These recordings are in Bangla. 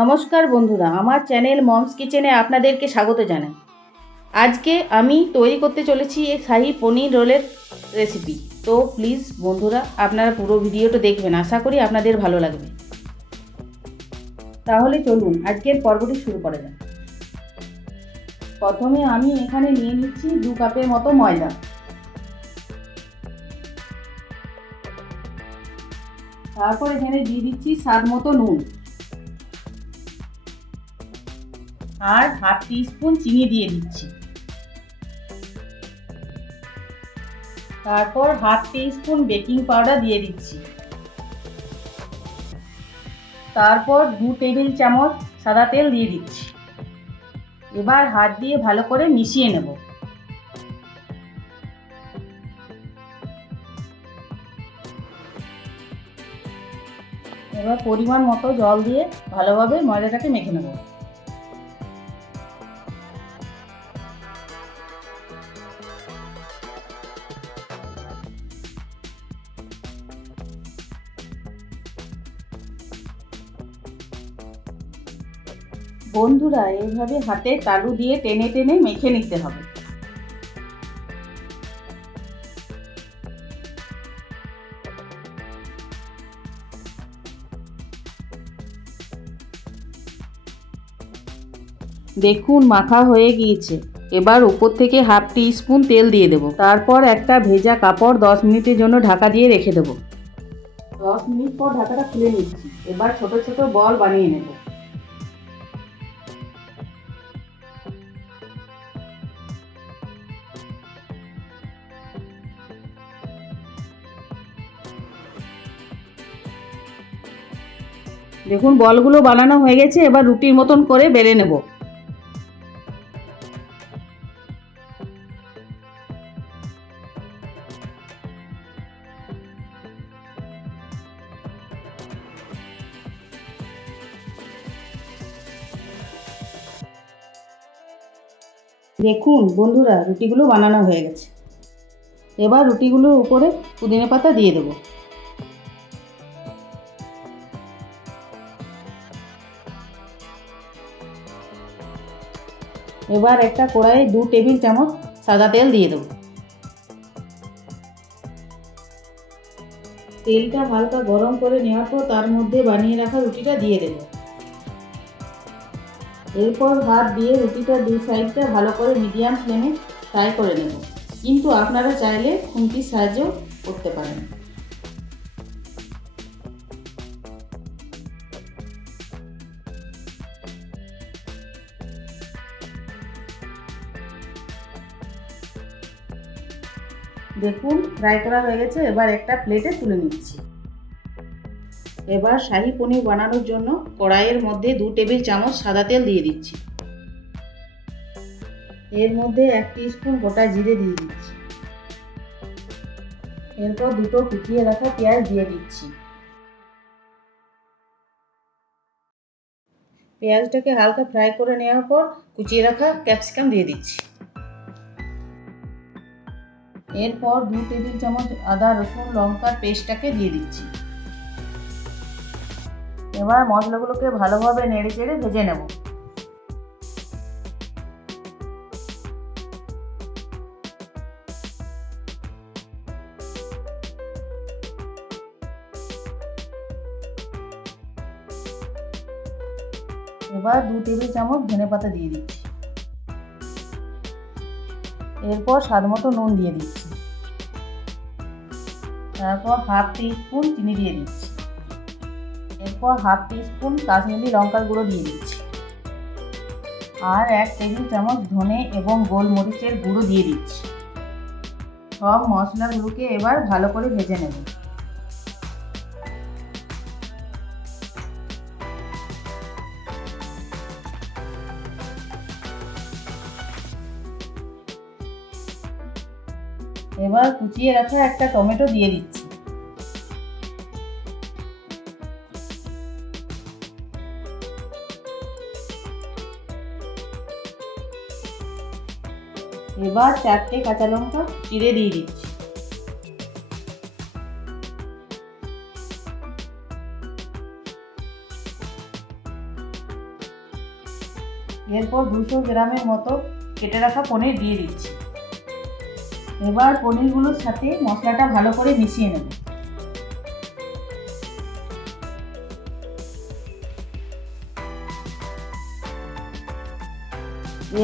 নমস্কার বন্ধুরা, আমার চ্যানেল মমস কিচেনে আপনাদেরকে স্বাগত জানাই। আজকে আমি তৈরি করতে চলেছি এই শাহী পনির রোলের রেসিপি। তো প্লিজ বন্ধুরা আপনারা পুরো ভিডিওটা দেখবেন, আশা করি আপনাদের ভালো লাগবে। তাহলে চলুন আজকের পর্বটি শুরু করা যাক। প্রথমে আমি এখানে নিয়ে নিচ্ছি 2 কাপের মতো ময়দা। তারপর এখানে দিয়ে দিচ্ছি স্বাদ মতো নুন আর হাফ টিস্পুন চিনি দিয়ে দিচ্ছি। তারপর হাফ টিস্পুন বেকিং পাউডার দিয়ে দিচ্ছি। তারপর 2 টেবিল চামচ সাদা তেল দিয়ে দিচ্ছি। এবার হাত দিয়ে ভালো করে মিশিয়ে নেব। এবার পরিমাণ মতো জল দিয়ে ভালোভাবে ময়দাটাকে মেখে নেব। বন্ধুরা, এইভাবে হাতে তালু দিয়ে টেনে টেনে মেখে নিতে হবে। দেখুন মাখা হয়ে গিয়েছে। এবার উপর থেকে হাফ টিস্পুন তেল দিয়ে দেব। তারপর একটা ভেজা কাপড় 10 মিনিটের জন্য ঢাকা দিয়ে রেখে দেব। 10 মিনিট পর ঢাকাটা খুলে নিচ্ছি। এবার ছোট ছোট বল বানিয়ে নেব। দেখুন বলগুলো বানানো হয়ে গেছে। এবার রুটির মতন করে বেলে নেব। দেখুন বন্ধুরা, রুটিগুলো বানানো হয়ে গেছে। এবার রুটিগুলোর উপরে পুদিনা পাতা দিয়ে দেবো। এবার একটা কড়াইয়ে 2 টেবিল চামচ সাদা তেল দিয়ে দেবো। তেলটা হালকা গরম করে নেওয়ার পর তার মধ্যে বানিয়ে রাখা রুটিটা দিয়ে দেবো। এরপর হাত দিয়ে রুটিটা 2 সাইডটা ভালো করে মিডিয়াম ফ্লেমে ফ্রাই করে নেব, কিন্তু আপনারা চাইলে খুন্তির সাহায্যেও করতে পারেন। দেখুন ফ্রাই করা হয়ে গেছে। এবার একটা প্লেটে তুলে নিচ্ছি। এবার শাহী পনির বানানোর জন্য কড়াইয়ের মধ্যে 2 টেবিল চামচ সাদা তেল দিয়ে দিচ্ছি। এর মধ্যে 1 টিস্পুন গোটা জিরে দিয়ে দিচ্ছি। এরপর 2টো কুচিয়ে রাখা পেঁয়াজ দিয়ে দিচ্ছি। পেঁয়াজটাকে হালকা ফ্রাই করে নেওয়ার পর কুচিয়ে রাখা ক্যাপসিকাম দিয়ে দিচ্ছি। এরপর 2 টেবিল চামচ আদা রসুন লঙ্কার পেস্টটাকে দিয়ে দিচ্ছি। এবার মশলাগুলোকে ভালোভাবে নেড়ে চেড়ে ভেজে নেব। এবার 2 টেবিল চামচ ধনেপাতা দিয়ে দিচ্ছি। এরপর স্বাদ মতো নুন দিয়ে দিচ্ছি। তারপর হাফ টিস্পুন চিনি দিয়ে দিচ্ছি। এরপর হাফ টিস্পুন কাশ্মীরি লঙ্কার গুঁড়ো দিয়ে দিচ্ছি। আর 1 টেবিল চামচ ধনে এবং গোলমরিচের গুঁড়ো দিয়ে দিচ্ছি। সব মশলাগুলোকে এবার ভালো করে ভেজে নেব। এবার কুচিয়ে রাখা একটা টমেটো দিয়ে দিচ্ছি। এবার 4টে কাঁচা লঙ্কা চিড়ে দিয়ে দিচ্ছি। এরপর 200 গ্রামের মতো কেটে রাখা পনির দিয়ে দিচ্ছি। এবার পনিরগুলোর সাথে মশলাটা ভালো করে মিশিয়ে নেব।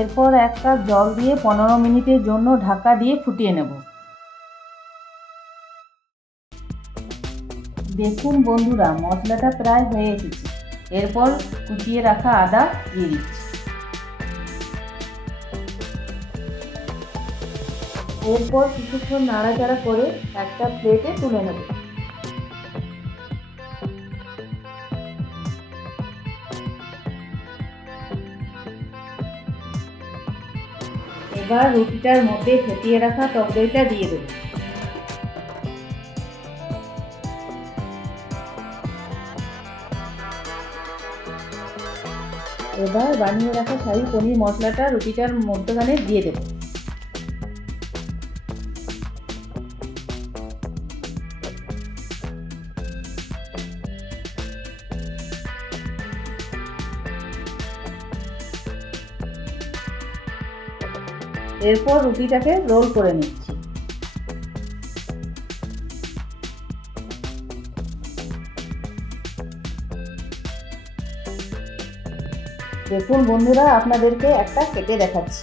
এরপর 1 কাপ জল দিয়ে 15 মিনিটের জন্য ঢাকা দিয়ে ফুটিয়ে নেব। দেখুন বন্ধুরা, মশলাটা প্রায় হয়ে এসেছে। এরপর কুচিয়ে রাখা আদা দিয়ে দিচ্ছি। এরপর কিছুক্ষণ নাড়াচাড়া করে একটা প্লেটে তুলে নেব। এবার রুটিটার মধ্যে ফেটিয়ে রাখা টক দইটা দিয়ে দেব। এবার বানিয়ে রাখা শাহী পনির মশলাটা রুটিটার মধ্যখানে দিয়ে দেব। এরপর রুটিটাকে রোল করে নিচ্ছি। দেখুন বন্ধুরা, আপনাদেরকে একটা কেটে দেখাচ্ছি।